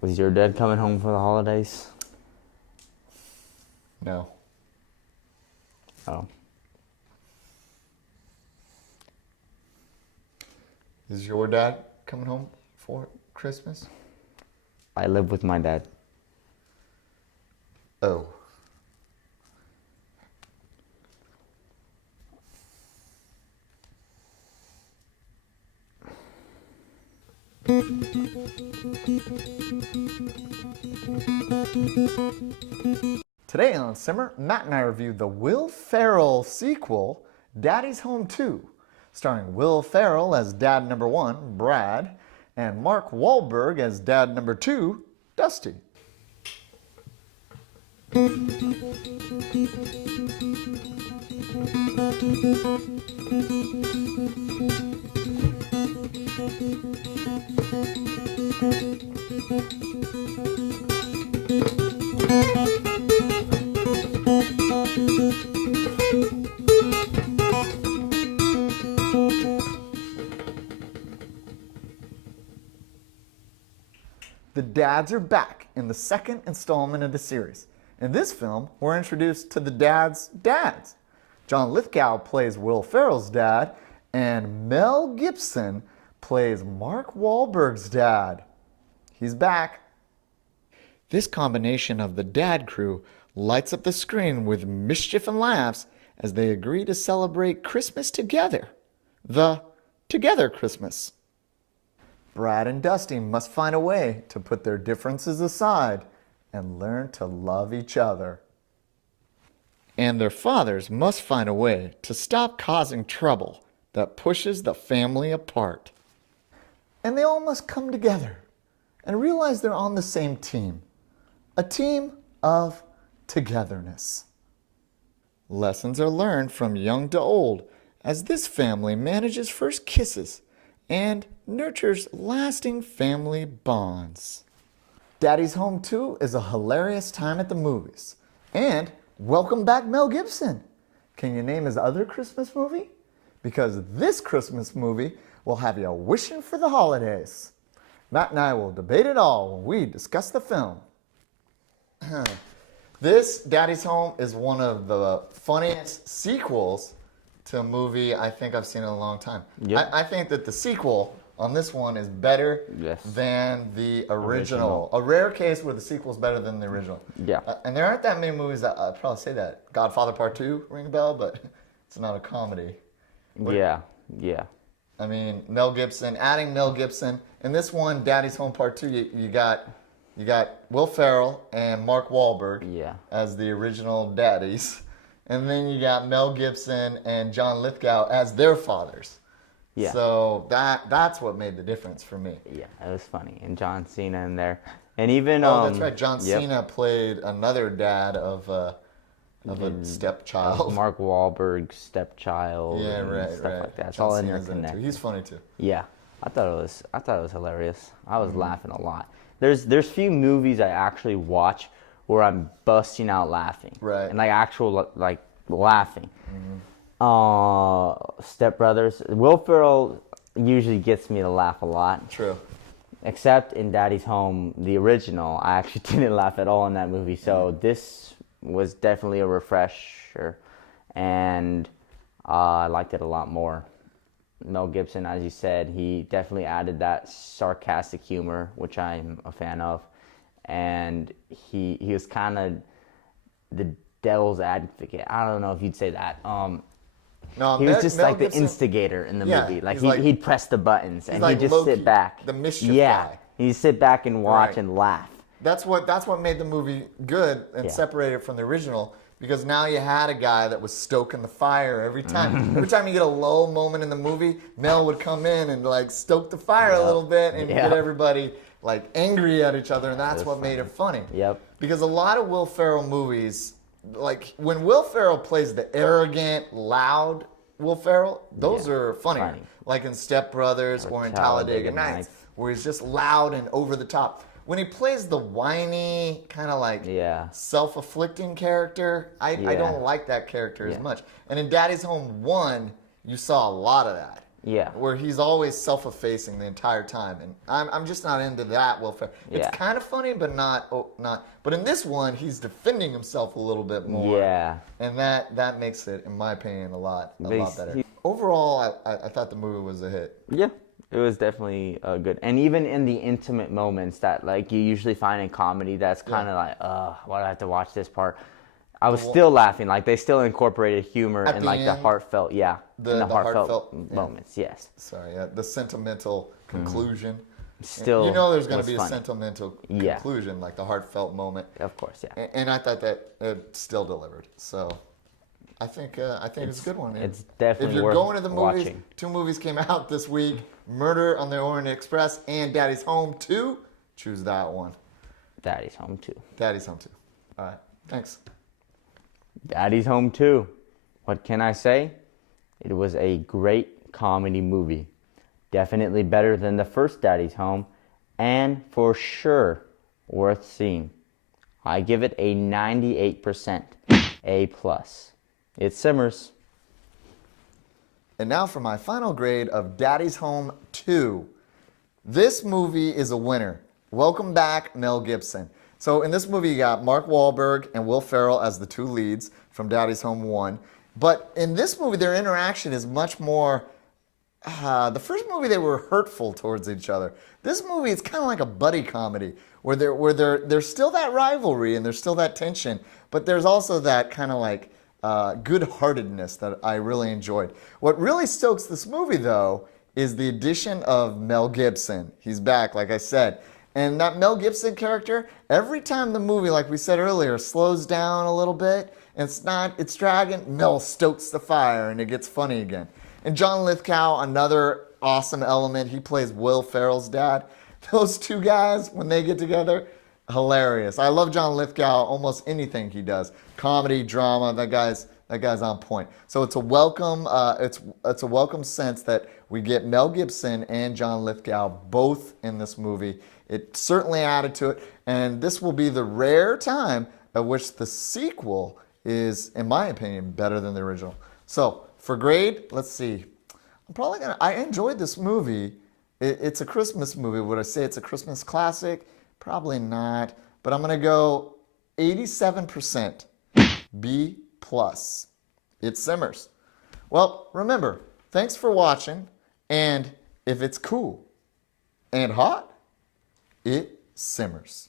Was your dad coming home for the holidays? No. Oh. Is your dad coming home for Christmas? I live with my dad. Oh. Today on SIMR, Matt and I reviewed the Will Ferrell sequel, Daddy's Home 2, starring Will Ferrell as dad number 1, Brad, and Mark Wahlberg as dad number 2, Dusty. The dads are back in the second installment of the series. In this film, we're introduced to the dads' dads. John Lithgow plays Will Ferrell's dad, and Mel Gibson plays Mark Wahlberg's dad. He's back. This combination of the dad crew lights up the screen with mischief and laughs as they agree to celebrate Christmas together. The Together Christmas. Brad and Dusty must find a way to put their differences aside and learn to love each other. And their fathers must find a way to stop causing trouble that pushes the family apart. And they all must come together and realize they're on the same team. A team of togetherness. Lessons are learned from young to old as this family manages first kisses and nurtures lasting family bonds. Daddy's Home 2 is a hilarious time at the movies. And welcome back Mel Gibson. Can you name his other Christmas movie? Because this Christmas movie will have you wishing for the holidays. Matt and I will debate it all when we discuss the film. This, Daddy's Home, is one of the funniest sequels to a movie I think I've seen in a long time. Yep. I think that the sequel on this one is better than the original. A rare case where the sequel is better than the original. Yeah. And there aren't that many movies that I'd probably say that. Godfather Part 2, ring a bell, but it's not a comedy. But, yeah. I mean, Mel Gibson, adding Mel Gibson. In this one, Daddy's Home Part 2, you got Will Ferrell and Mark Wahlberg as the original daddies. And then you got Mel Gibson and John Lithgow as their fathers. Yeah. So that's what made the difference for me. Yeah, it was funny. And John Cena in there. And even that's right. John Cena played another dad of a stepchild. Mark Wahlberg's stepchild. Yeah, right. Stuff like that. It's John all Cena's interconnected. He's funny too. Yeah. I thought it was hilarious. I was laughing a lot. There's few movies I actually watch where I'm busting out laughing. Right. And like laughing. Step Brothers. Will Ferrell usually gets me to laugh a lot. True. Except in Daddy's Home, the original, I actually didn't laugh at all in that movie. So this was definitely a refresher, and I liked it a lot more. Mel Gibson, as you said, he definitely added that sarcastic humor, which I'm a fan of, and he was kind of the devil's advocate. I don't know if you'd say that. No, he was just Mel Gibson, the instigator in the movie. Like he'd press the buttons and he'd just sit back. The mischief guy. He'd sit back and watch and laugh. That's what made the movie good and separated it from the original. Because now you had a guy that was stoking the fire every time. Every time you get a low moment in the movie, Mel would come in and like stoke the fire a little bit and get everybody like angry at each other, and that's what made it funny. Yep. Because a lot of Will Ferrell movies, like when Will Ferrell plays the arrogant, loud Will Ferrell, those are funnier. Like in Step Brothers or in Talladega Nights, where he's just loud and over the top. When he plays the whiny, kind of like self-afflicting character, I don't like that character as much. And in Daddy's Home 1, you saw a lot of that. Yeah. Where he's always self-effacing the entire time, and I'm just not into that. Will Ferrell. It's Yeah. kind of funny, but not. But in this one, he's defending himself a little bit more. Yeah. And that makes it, in my opinion, a lot better. He- Overall, I thought the movie was a hit. Yeah, it was definitely good. And even in the intimate moments that like you usually find in comedy, that's kind of like, why do I have to watch this part? I was still laughing. Like they still incorporated humor At and the like the end, heartfelt, the heartfelt heartfelt, moments. Yes, Sorry, the sentimental conclusion. still. You know, there's going to was be a funny. sentimental Yeah. conclusion, like the heartfelt moment. Of course, yeah. And I thought that it still delivered. So I think it's a good one. Man. It's definitely If you're worth going to the movies, watching. 2 movies came out this week: Murder on the Orient Express and Daddy's Home 2. Choose that one. Daddy's Home too. Daddy's Home 2. All right. Thanks. Daddy's Home too. What can I say? It was a great comedy movie. Definitely better than the first Daddy's Home, and for sure worth seeing. I give it a 98% A+. It's SIMRs. And now for my final grade of Daddy's Home 2. This movie is a winner. Welcome back, Mel Gibson. So in this movie, you got Mark Wahlberg and Will Ferrell as the 2 leads from Daddy's Home 1. But in this movie, their interaction is much more... the first movie, they were hurtful towards each other. This movie, it's kind of like a buddy comedy where there's still that rivalry and there's still that tension, but there's also that kind of like good-heartedness that I really enjoyed. What really stokes this movie, though, is the addition of Mel Gibson. He's back, like I said. And that Mel Gibson character, every time the movie, like we said earlier, slows down a little bit, and it's dragging, Mel stokes the fire and it gets funny again. And John Lithgow, another awesome element. He plays Will Ferrell's dad. Those 2 guys, when they get together, hilarious. I love John Lithgow, almost anything he does. Comedy, drama, that guy's on point. So it's a welcome it's a welcome sense that we get Mel Gibson and John Lithgow both in this movie. It certainly added to it, and this will be the rare time at which the sequel is, in my opinion, better than the original. So for grade, let's see. I enjoyed this movie. It's a Christmas movie. Would I say it's a Christmas classic? Probably not. But I'm going to go 87% B+. It's SIMRs. Well, remember, thanks for watching. And if it's cool and hot, it simmers.